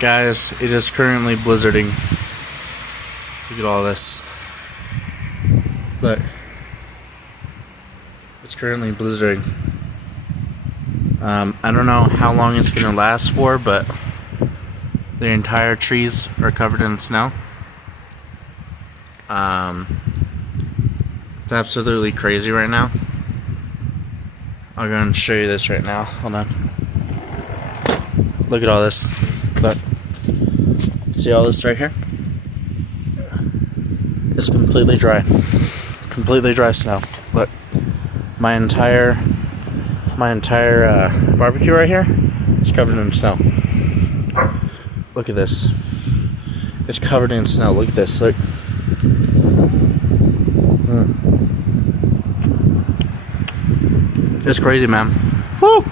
Guys, it is currently blizzarding. Look at all this. Look. It's currently blizzarding. I don't know how long it's going to last for, but the entire trees are covered in snow. It's absolutely crazy right now. I'm going to show you this right now. Hold on. Look at all this. Look. See all this right here? It's completely dry. Completely dry snow. Look. My entire barbecue right here is covered in snow. Look at this. It's covered in snow. Look at this. Look. It's crazy, man. Woo!